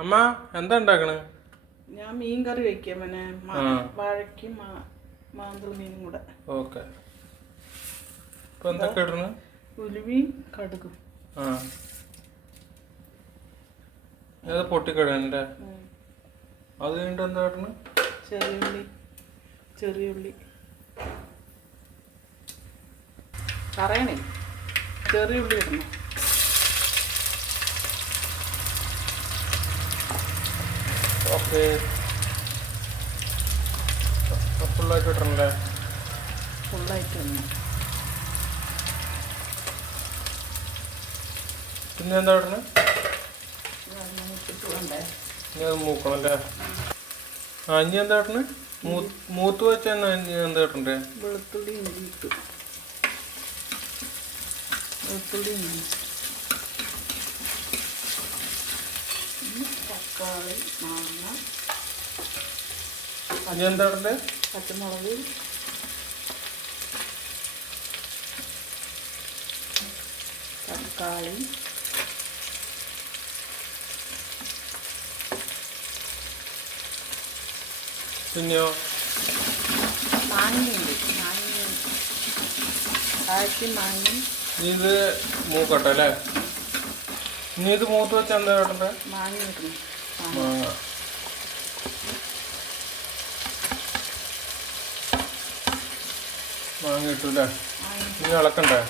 അമ്മ എന്താ ഉണ്ടാക്കണേ? ഞാൻ മീൻ കറി വെക്കാം. പിന്നെ വാഴയ്ക്കും മാന്തൾ മീനും കൂടെ. ഓക്കെ. ഇപ്പൊ എന്തൊക്കെ ഇടണ? ഉലുവയും കടുകും. അത് പൊട്ടിക്കടല്ലേ? അത് കഴിഞ്ഞിട്ട് എന്താ ഇടണ? ചെറിയുള്ളി പറയണേ. ചെറിയുള്ളി ഇടണം. ഓക്കെ. ഫുള്ളായിട്ട് ഇടണല്ലേ? ഫുള്ളായിട്ട് ഇടണം. പിന്നെ എന്താ ഇടണേ? ഇനി അത് മൂക്കണല്ലേ? ഇനി എന്താ ഇടണേ? മൂത്ത് വെച്ചാൽ എന്താ ഇടണ്ടേ? വെളുത്തുള്ളി ഇഞ്ചി ഇട്ടു. തക്കാളി, മാങ്ങ, ഇനി എന്താ ഇടണ്ടേ? പച്ചമുളക്, തക്കാളി, പിന്നെയോ മാങ്ങയുണ്ട്. കായ്ക്കും മാങ്ങയും. ഇത് മൂക്കട്ടെ അല്ലേ? ഇനി ഇത് മൂത്ത് വെച്ചാൽ എന്താ ഇടണ്ടേ? മാങ്ങ ഇടണം. മാങ്ങ. മാങ്ങ ഇട്ടൂല്ലേ? ഇനി ഇളക്കണ്ടേ?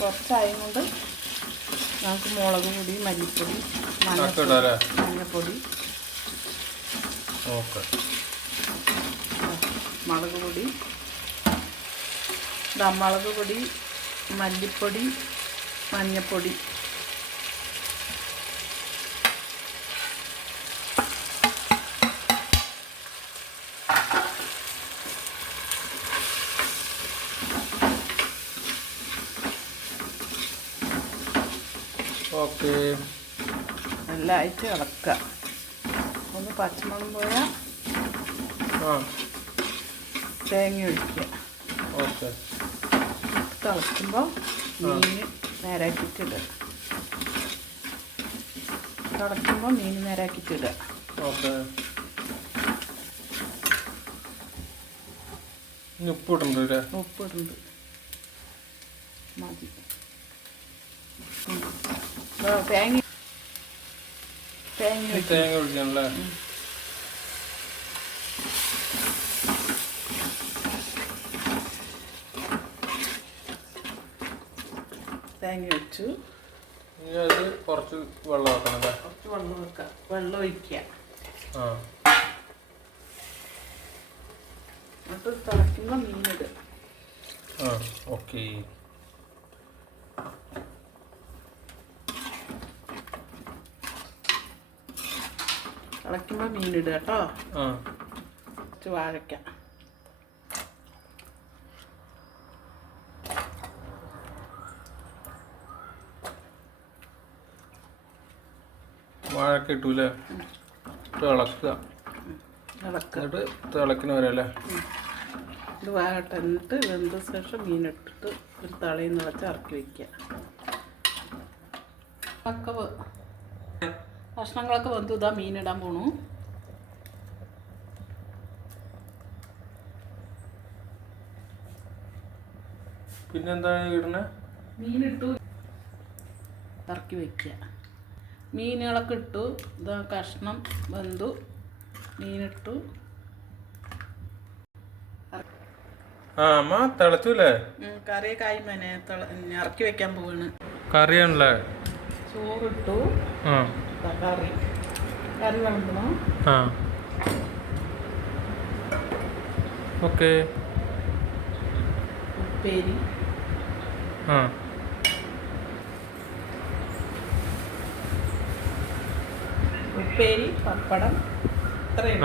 കുറച്ചായത് കൊണ്ട് നമുക്ക് മുളക് പൊടി, മല്ലിപ്പൊടി, മഞ്ഞൾപ്പൊടി, ഓക്കെ, മുളക് പൊടി, മല്ലിപ്പൊടി, മഞ്ഞൾപ്പൊടി, ഓക്കെ. എല്ലായിട്ട് ഇളക്കുക. ഒന്ന് പച്ചമണം പോയാൽ തേങ്ങ ഒഴിക്കുക. ഓക്കെ. തിളക്കുമ്പോൾ മീൻ നേരാക്കിയിട്ടിടുക. ഓക്കെ. ഉപ്പിടുന്നുണ്ട്. മതി. തേങ്ങ ഒഴിക്കണല്ലേ? തേങ്ങ വെച്ചു. ഇനി അത് കുറച്ച് വെള്ളം വെക്കണല്ലേ? വെള്ളം ഒഴിക്കുക. എന്നിട്ട് തിളയ്ക്കുമ്പോൾ മീനിടുക. ഓക്കെ. തിളയ്ക്കുമ്പോൾ മീനിടുക കേട്ടോ. വാഴയ്ക്ക. വാഴക്ക ഇട്ടൂല്ലേ? ഇളക്കുക. എന്നിട്ട് തിളക്കണ വരെ അല്ലേ? ഇത് വാഴട്ടെ. എന്നിട്ട് വെന്ത ശേഷം മീനിട്ടിട്ട് ഒരു തളയിൽ നിറച്ച് ഇറക്കി വയ്ക്കുക. കഷ്ണങ്ങളൊക്കെ വെന്തു. ഇതാ മീനിടാൻ പോണു. പിന്നെന്താ ഇടണേ? മീനിട്ടു, ഇറക്കി വയ്ക്കുക. മീനുകളൊക്കെ ഇട്ടു. ഇതാ കഷ്ണം വെന്തു. മീനിട്ടു. അമ്മ തിളച്ചൂല്ലേ? കറിയൊക്കെ ആയി. ഇറക്കി വെക്കാൻ പോവാണ്. കറിയാണല്ലേ? ചോറിട്ടു. കറി വിളമ്പണം. ഓക്കെ. ഉപ്പേരി, പപ്പടം, ഇത്രയും.